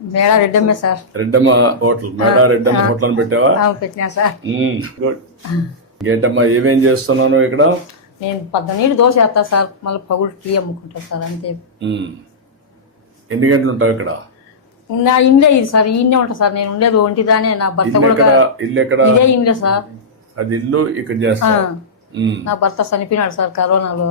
మేళ రెడ్డమ్మే sir. Reddamma hotel. మేడా Reddamma hotel అని పెట్టావా? పెట్టినా సార్. గుడ్. ఇంకేంటమ్మా ఏమేం చేస్తున్నాను ఇక్కడ? నేను పద్ద నీళ్ళు దోశ వేస్తా సార్. మళ్ళీ పగులు టీ అమ్ముకుంటా సార్ అంతే. ఎన్ని గంటలు ఉంటావు ఇక్కడ? నా ఇండ్లే ఇది సార్ ఈయనే ఉంటా సార్. నేను ఉండేది ఒంటిదానే నా భర్త ఇల్లు కూడా ఇల్లు ఎక్కడ? ఇదే ఇండ్లే సార్. అది ఇల్లు ఇక్కడ చేస్తా. నా భర్త చనిపోయినాడు సార్ కరోనాలో.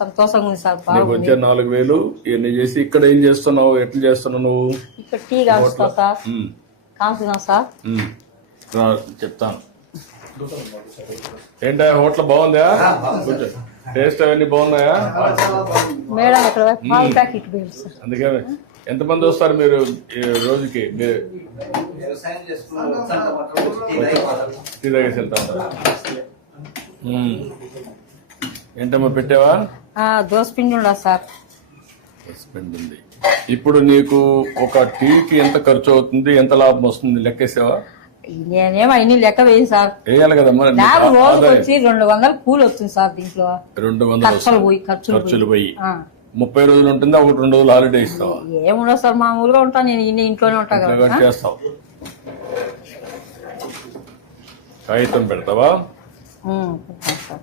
సంతోషంగా ఉంది సార్ నీకు బాగుంది వచ్చే నాలుగు వేలు ఇవన్నీ చేసి ఇక్కడ ఏం చేస్తున్నావు ఎట్లా చేస్తున్నావు నువ్వు ఇక్కడ టీ కాస్తా సార్ ఉమ్. సార్ ఉమ్. రా, చెప్తాను ఏంటా హోటల్ బాగుందా. టేస్ట్ అవన్నీ బాగున్నాయా మేడం ఇక్కడ పాలు ప్యాకెట్ పోయింది సార్ అందుకే ఎంతమంది వస్తారు మీరు ఈ రోజుకి మీరు వ్యవసాయం చేసుకున్న టీ తాగిపోతారు. టీ తాగేసి వెళ్తా ఉంటారా? ఉమ్. ఏంటమ్మా పెట్టావా ఆ, దోశ పిండి ఉండదు సార్. ఉంది ఇప్పుడు నీకు ఒక టీకి ఎంత ఖర్చు అవుతుంది ఎంత లాభం వస్తుంది లెక్కేసావా? నేనేమో అన్ని లెక్క వేయి సార్. వేయాలి కదమ్మా నీకు రోజుకి వచ్చి రెండు వందలు కూలి వస్తుంది సార్ దీంట్లో. రెండు వందలు ఖర్చులు. పోయి ఖర్చులు పోయి. ఖర్చులు పోయి. ఆ. ముప్పై రోజులు ఉంటుందా ఒకటి రెండు రోజులు హాలిడే ఇస్తావా? ఏముండదు సార్ మామూలుగా ఉంటాను నేను ఇన్ని ఇంట్లోనే ఉంటా కదా. చేస్తావు. కాగితం పెడతావా? ఉంటాను సార్.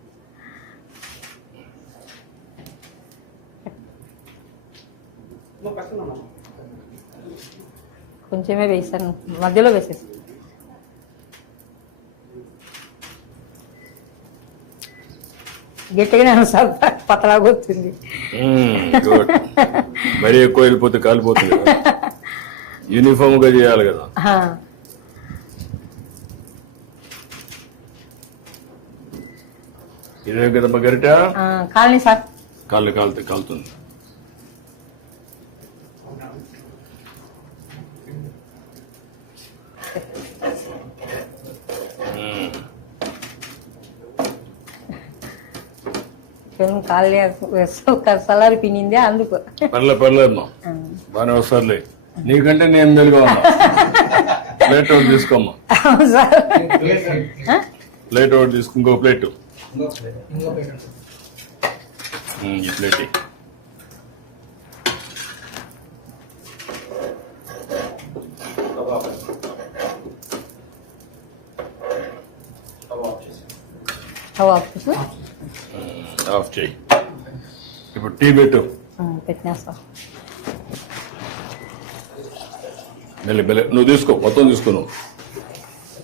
కొంచెమే వేసాను. మధ్యలో వేసేసి. గట్టిగానే సార్ పతలాగా వచ్చింది. గుడ్ మరీ ఎక్కువ వెళ్ళిపోతే కాలిపోతుంది యూనిఫామ్గా చేయాలి కదా. ఆ. ఇదే కదమ్మా గరిట? ఆ, కాలనీ సార్. కాళ్ళు కాలుతే కాలుతుంది. కాలనీ సలారి పిన్నిందే అందుకు. పర్లే పర్లేదమ్మా బాగానే వస్తారులే. నీకంటే నేను మెలుగా ఉన్నా ప్లేట్ ఒకటి తీసుకోమ్మా? ప్లేట్ ఒకటి తీసుకో ఇంకో ప్లేట్. ఇంకో ప్లేట్. ఇంకో ప్లేట్. ఉంటుంది. ఈ ప్లేట్. ఆఫ్ చేయి ఇప్పుడు టీ పెట్టు. పెట్టినా సార్ మెల్లి మెల్లి. నువ్వు తీసుకో మొత్తం తీసుకో నువ్వు.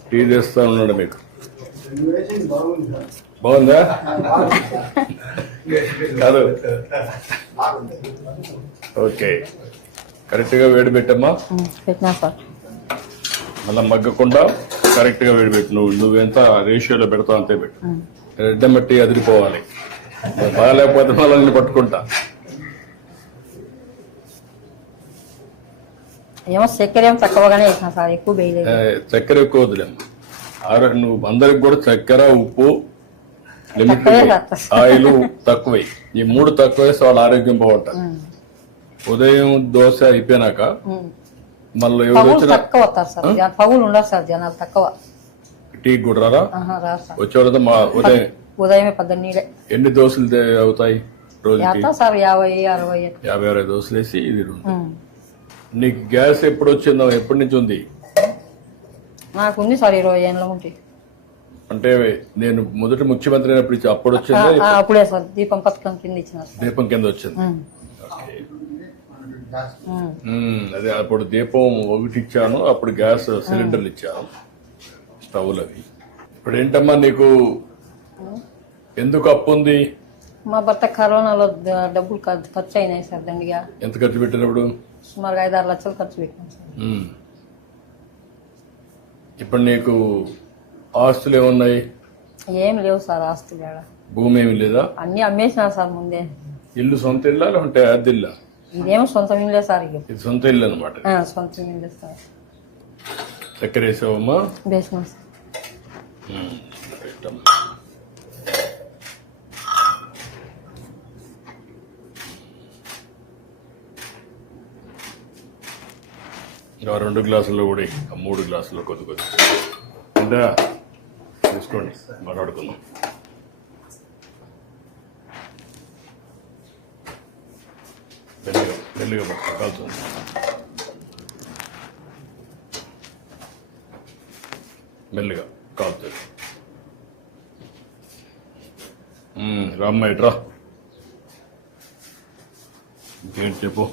టీ చేస్తా ఉన్నాడు మీకు. బాగుందా? కాదు. ఓకే. కరెక్ట్గా వేడి పెట్టమ్మా. పెట్టినా సార్ మళ్ళీ మగ్గకుండా కరెక్ట్గా వేడి పెట్టు. నువ్వు నువ్వెంత రేషియోలో పెడతావు అంతే పెట్టు. ఉమ్. రెడ్డం బట్టి అదిరిపోవాలి బాగాలేకపోతే మళ్ళీ నేను పట్టుకుంటా ఏమో చక్కెర ఏమో తక్కువగానే వేసిన సార్ ఎక్కువ వేయలేదు చక్కెర ఎక్కువ నువ్వు అందరికి కూడా చక్కెర ఉప్పు లిమిట్. ఆయిల్ తక్కువే ఈ మూడు తక్కువ వేస్తే వాళ్ళ ఆరోగ్యం బాగుంటుంది. ఉదయం దోశ అయిపోయినాక. మళ్ళీ ఎవరు వచ్చినా తక్కువ సార్ పగులు ఉండదు సార్ జనాలు తక్కువ టీ కూడా రారా వచ్చేవాళ్ళతో మా ఉదయం ఉదయమే పద్దెనిమిది ఎన్ని దోశలు అవుతాయి సార్ యాభై అరవై. యాభై అరవై దోశలు వేసి ఇది. నీకు గ్యాస్ ఎప్పుడు వచ్చిందో ఎప్పటి నుంచి ఉంది? నాకు ఉంది సార్ ఇరవై ఏళ్ళ ఉంటే అంటే నేను మొదటి ముఖ్యమంత్రి అయినప్పుడు అప్పుడు వచ్చిందా అప్పుడే సార్. దీపం పథకం కింద ఇచ్చినారు సార్. దీపం కింద వచ్చింది. అదే అప్పుడు దీపం ఒకటి ఇచ్చాను అప్పుడు గ్యాస్ సిలిండర్లు ఇచ్చాను. స్టవ్లు అవి. ఇప్పుడు ఏంటమ్మా నీకు ఎందుకు అప్పు ఉంది? మా భర్త కరోనాలో డబ్బులు ఖర్చు అయినాయి సార్ దండిగా. ఎంత ఖర్చు పెట్టినప్పుడు? సుమారుగా ఐదు ఆరు లక్షలు ఖర్చు పెట్టాం సార్. ఇప్పుడు నీకు ఆస్తులు ఏమున్నాయి? ఏం లేవు సార్ ఆస్తులు భూమి ఏమి లేదా? అన్ని అమ్మేసినారు సార్ ముందే. ఇల్లు సొంత ఇల్లా లేకుంటే అద్దె ఇల్లా? ఇదేమో సొంత ఇల్లే సార్ ఇది సొంత ఇల్లు అనమాట సొంత ఇల్లే సార్. చక్కెర వేసావమ్మా వేసినాం. ఇంకా రెండు గ్లాసుల్లో కూడా మూడు గ్లాసుల్లో కొద్ది కొద్ది. అంటే తీసుకోండి. మాట్లాడుకుందాం. మెల్లిగా మెల్లిగా పట్టుకో, మెల్లిగా. కాలుతుంది మ్మ్, రామ్మ ఇట్రా ఇంకేంటి చెప్పు?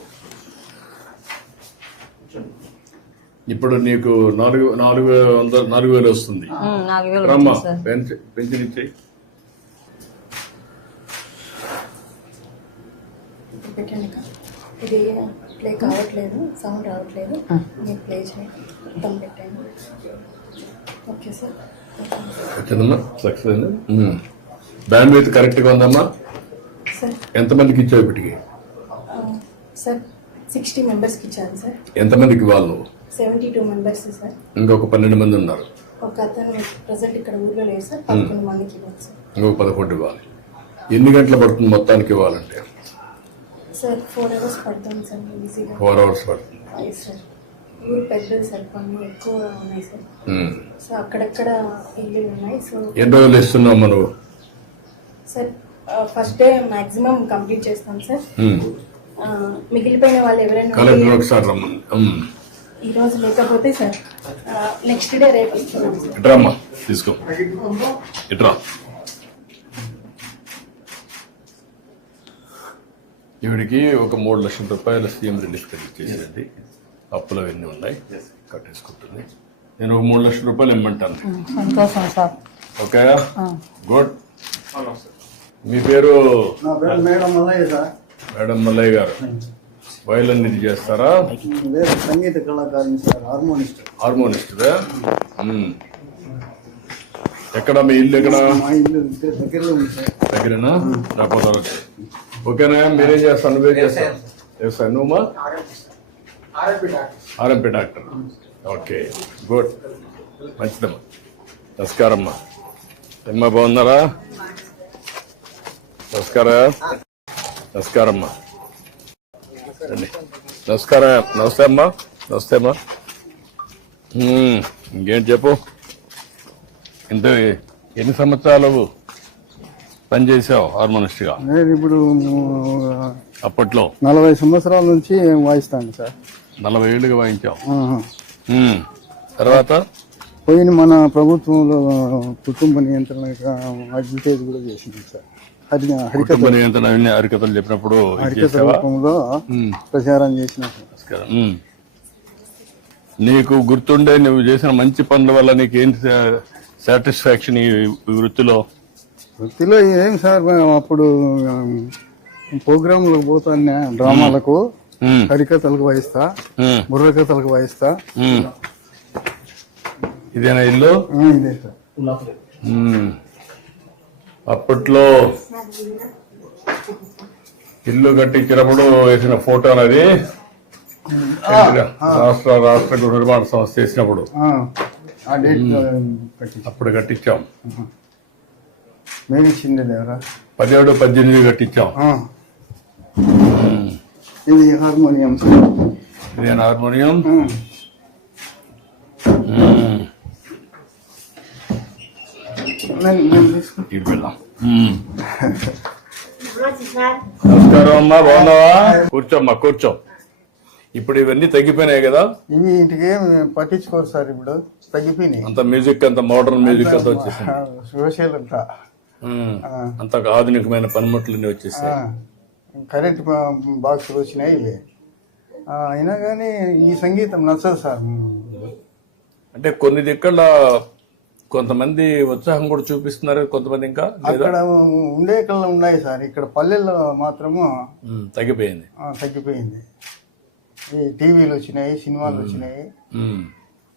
ఇప్పుడు నీకు నాలుగు నాలుగు వందల నాలుగు వేలు వస్తుంది. రమ్మా. పెన్షన్. ఇది ప్లే కావట్లేదు సౌండ్ రావట్లేదు. ప్లే చేయండి. పెట్టండి ఓకే సార్. వచ్చిందమ్మా సక్సెస్ మ్మ్. బ్యాండ్ విత్ కరెక్ట్గా ఉందమ్మా? సార్. ఎంతమందికి ఇచ్చావు ఇప్పటికి? సార్ సిక్స్టీ మెంబర్స్కి ఇచ్చాను సార్. ఎంతమందికి ఇవ్వాలి నువ్వు? Seventy two members sir. ఇంకొక పన్నెండు మంది ఉన్నారు. ఒక అతను ప్రజెంట్ ఇక్కడ ఊర్లో లేరు సార్. పదకొండు మందికి ఇవ్వాలి సార్. ఇంకొక పదకొండు ఇవ్వాలి. ఎన్ని గంటలు పడుతుంది మొత్తానికి ఇవ్వాలంటే? సార్ ఫోర్ అవర్స్ పడుతుంది సార్ ఈజీగా. ఫోర్ అవర్స్ పడుతుంది. సార్ ఊరు పెద్దది సార్ ఎక్కువ ఉన్నాయి సార్. సో అక్కడక్కడ ఇల్లు ఉన్నాయి సో ఎన్ని రోజులు ఇస్తున్నావు నువ్వు sir first day maximum complete చేస్తాం సార్. మిగిలిపోయిన వాళ్ళు ఎవరైనా ఒకసారి రమ్మని. మ్మ్. ఈ రోజు లేకపోతే సార్ నెక్స్ట్ డే రేపు ఇస్తున్నాం అమ్మా తీసుకో. ఇట్రా. ఈవిడికి ఒక మూడు లక్షల రూపాయల సీఎం రిలీఫ్ క్రెడిట్ చేసేది అప్పులు అవన్నీ ఉన్నాయి. కట్టేసుకుంటుంది. నేను ఒక మూడు లక్షల రూపాయలు ఇమ్మంటాను. సంతోషం సార్. ఓకే. గుడ్. మీ పేరు? నా పేరు madam Mallaiah sir. Madam Mallaiah garu. వయలన్ ఇది చేస్తారా సంగీత కళాకారుని సార్ హార్మోనిస్ట్. హార్మోనిస్ట్దా మ్మ్. ఎక్కడ మీ ఇల్లు ఎక్కడ? దగ్గరేనా? ఓకేనా? మీరేం చేస్తాను నువ్వేం వ్యవసాయం. వ్యవసాయం నువ్వమ్మా? ఆర్ఎంపీ డాక్టర్ ఓకే గుడ్ మంచిదమ్మా. నమస్కారం అమ్మా బాగున్నారా? నమస్కారం. నమస్కారం అమ్మా రండి. నమస్కారం నమస్తే అమ్మా. నమస్తే అమ్మా. ఇంకేంటి చెప్పు? ఇంత ఎన్ని సంవత్సరాలు పనిచేసావు హార్మోనిస్ట్గా నేను ఇప్పుడు అప్పట్లో? నలభై సంవత్సరాల నుంచి వాయిస్తాను సార్. నలభై ఏళ్ళుగా. ఉమ్, తర్వాత? పోయిన మన ప్రభుత్వంలో కుటుంబ నియంత్రణ అడ్వర్టైజ్ కూడా చేసింది సార్. కుటుంబ నియంత్రణ హరికథలు చెప్పినప్పుడు హరికథ రూపంలో ప్రచారం చేసిన. నీకు గుర్తుండే నువ్వు చేసిన మంచి పనుల వల్ల నీకు ఏంటి సాటిస్ఫాక్షన్ ఈ వృత్తిలో? వృత్తిలో ఏం సార్? అప్పుడు ప్రోగ్రాంలకు పోతాను డ్రామాలకు. హరికథలకు వాయిస్తా బుర్రకథలకు వాయిస్తా. ఇదేనా ఇల్లు? ఇదే సార్. అప్పట్లో ఇల్లు కట్టించినప్పుడు వేసిన ఫోటో అనేది రాష్ట్ర రాష్ట్ర గృహ నిర్మాణ సంస్థ చేసినప్పుడు అప్పుడు కట్టించాం. మేము ఇచ్చింది లేవరా పదిహేడు పద్దెనిమిది కట్టించాం. ఇది హార్మోనియం. ఇదేనా హార్మోనియం? ఇటు వెళ్దాం. నమస్కారం అమ్మా బాగున్నావా? కూర్చోమ్మా కూర్చో. ఇప్పుడు ఇవన్నీ తగ్గిపోయినాయి కదా? ఇవి ఇంటికి పట్టించుకోరు సార్ ఇప్పుడు. తగ్గిపోయినాయి. అంత మ్యూజిక్ అంత మోడర్న్ మ్యూజిక్ అంతా వచ్చేసింది. సోషల్ అంతా. అంత ఆధునికమైన పనిముట్లన్నీ వచ్చేసాయి. కరెంట్ బాక్సులు వచ్చినాయి ఇవి అయినా కానీ ఈ సంగీతం నచ్చదు సార్. అంటే కొన్ని దిక్కల కొంతమంది ఉత్సాహం కూడా చూపిస్తున్నారు కొంతమంది ఇంకా అక్కడ ఉండే కళ్ళు ఉన్నాయి సార్. ఇక్కడ పల్లెల్లో మాత్రము తగ్గిపోయింది. తగ్గిపోయింది. ఈ టీవీలు వచ్చినాయి సినిమాలు వచ్చినాయి.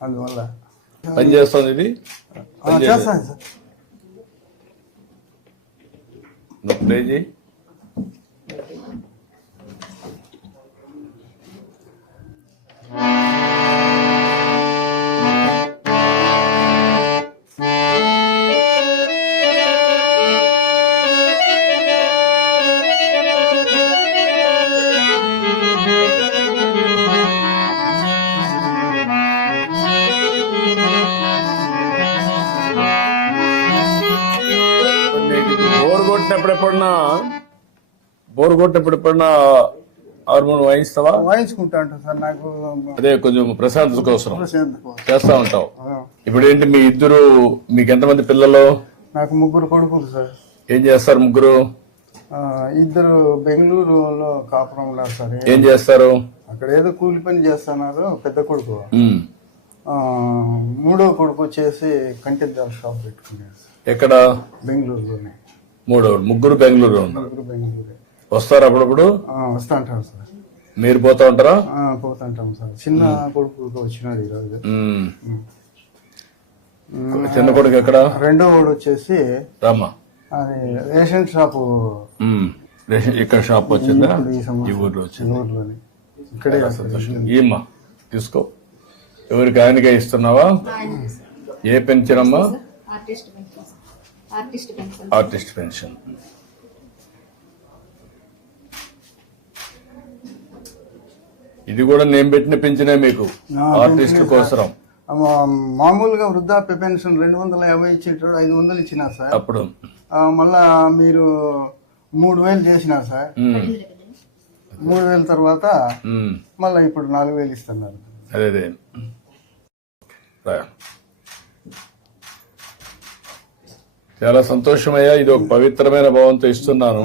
అందువల్ల పని చేస్తుంది ఇది? చేస్తాను సార్. ప్లే చేయి. కొట్టినప్పుడు ఎప్పుడన్నా హార్మోన్ వాయిస్తావా వాయించుకుంటా సార్ నాకు అదే కొంచెం ప్రశాంతత కోసం. చేస్తా ఉంటావు. ఇప్పుడు ఏంటి మీ ఇద్దరు మీకు ఎంతమంది పిల్లలు? నాకు ముగ్గురు కొడుకులు సార్. ఏం చేస్తారు ముగ్గురు? ఇద్దరు బెంగళూరులో కాపురం ఉన్నారు సార్. ఏం చేస్తారు? అక్కడ ఏదో కూలి పని చేస్తున్నారు పెద్ద కొడుకు. మూడో కొడుకు వచ్చేసి కంటెద్దాల షాప్ పెట్టుకున్నాడు సార్. ఎక్కడ? బెంగళూరులోనే. మూడు ముగ్గురు బెంగళూరు ముగ్గురు బెంగళూరు వస్తారు అప్పుడప్పుడు? వస్తా ఉంటారు సార్. మీరు పోతా ఉంటారా? ఆ, పోతుంటాం సార్. చిన్న కొడుకు వచ్చినాడు ఈరోజు. చిన్న కొడుకు ఎక్కడ? రెండో వాడు వచ్చేసి రామ్మా అది రేషన్ షాపు. రేషన్ ఇక్కడ షాప్ వచ్చిందా? ఈ ఊర్లో వచ్చింది. ఊర్లోనే. ఇక్కడే ఏమ్మా తీసుకో. ఎవరికి ఆయనకే ఇస్తున్నావా? ఏ పెన్షన్ అమ్మా? Artist pension artist pension artist pension ఇది కూడా నేను పెట్టిన పెంచినే మీకు ఆ, ఆర్టిస్టుల కోసం మామూలుగా వృద్ధాప్య పెన్షన్ రెండు వందల యాభై ఇచ్చేటాడు ఐదు వందలు ఇచ్చినా సార్. అప్పుడు. మళ్ళా మీరు మూడు వేలు చేసినారు సార్. మూడు వేల తర్వాత మళ్ళీ ఇప్పుడు నాలుగు వేలు ఇస్తున్నారు. అదే అదే రా. చాలా సంతోషమయ్యా. ఇది ఒక పవిత్రమైన భావంతో ఇస్తున్నాను.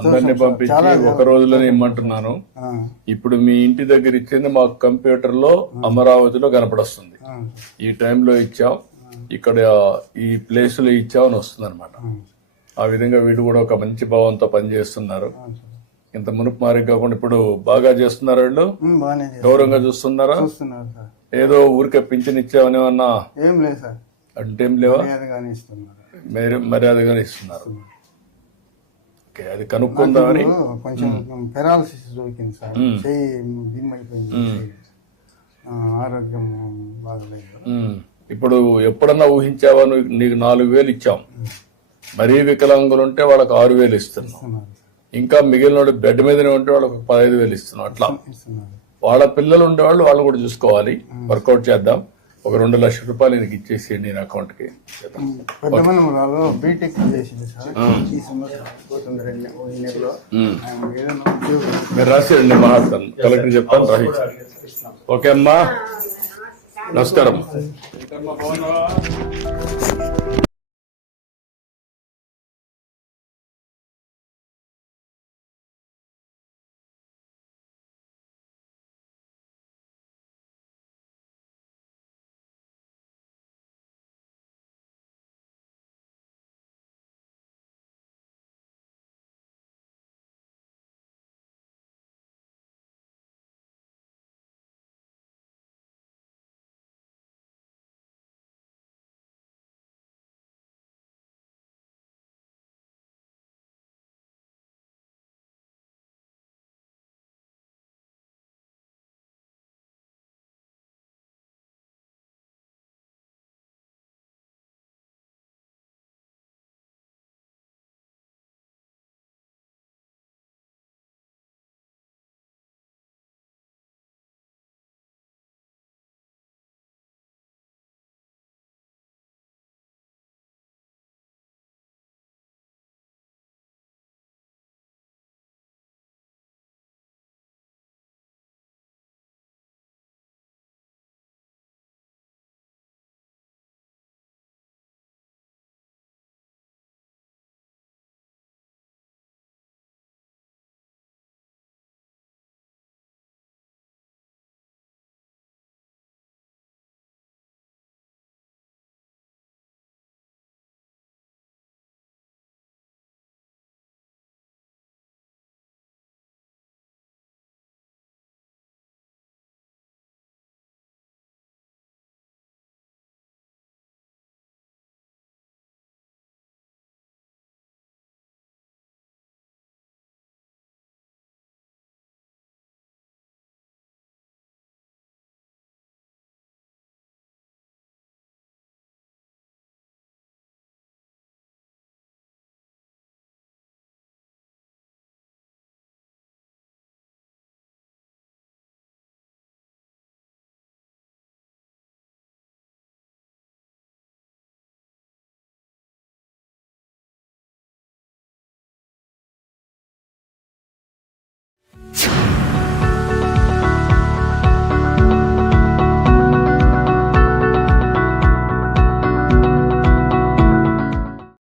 అందరినీ. పంపించి ఒక రోజులోనే ఇమ్మంటున్నాను. ఇప్పుడు మీ ఇంటి దగ్గర ఇచ్చింది మాకు కంప్యూటర్లో అమరావతిలో కనపడొస్తుంది. ఈ టైంలో ఇచ్చాం. ఇక్కడ ఈ ప్లేస్లో ఇచ్చాం అని వస్తుంది అనమాట ఆ విధంగా వీడు కూడా ఒక మంచి భావంతో పనిచేస్తున్నారు. ఇంత మునుపు మారి కాకుండా ఇప్పుడు బాగా చేస్తున్నారు వీళ్ళు. గౌరవంగా చూస్తున్నారా. ఏదో ఊరికే పింఛన్ ఇచ్చామని ఏమన్నా ఏం లేదు సార్. అంటే ఏం లేవా? మర్యాదగానే ఇస్తున్నారు మీరు మర్యాదగానే ఇస్తున్నారు. ఓకే అది కనుక్కుందామని. కొంచెం పెరాలసిస్ దొరికింది సార్. ఆ, ఆరోగ్యం బాగలేదు. ఇప్పుడు ఎప్పుడన్నా ఊహించావా? నువ్వు నీకు నాలుగు వేలు ఇచ్చాం. మరీ వికలాంగులు ఉంటే వాళ్ళకి ఆరు వేలు ఇస్తున్నాం. ఇంకా మిగిలిన బెడ్ మీదనే ఉంటే వాళ్ళకి పదహైదు వేలు ఇస్తున్నాం. అట్లా. వాళ్ళ పిల్లలు ఉండేవాళ్ళు వాళ్ళు కూడా చూసుకోవాలి. వర్కౌట్ చేద్దాం. ఒక రెండు లక్షల రూపాయలు నీకు ఇచ్చేసేయండి నేను అకౌంట్కి. మీరు రాసేయండి మాట్లాడతాను కలెక్టర్ చెప్తాను రాసి ఓకే అమ్మా. నమస్కారం.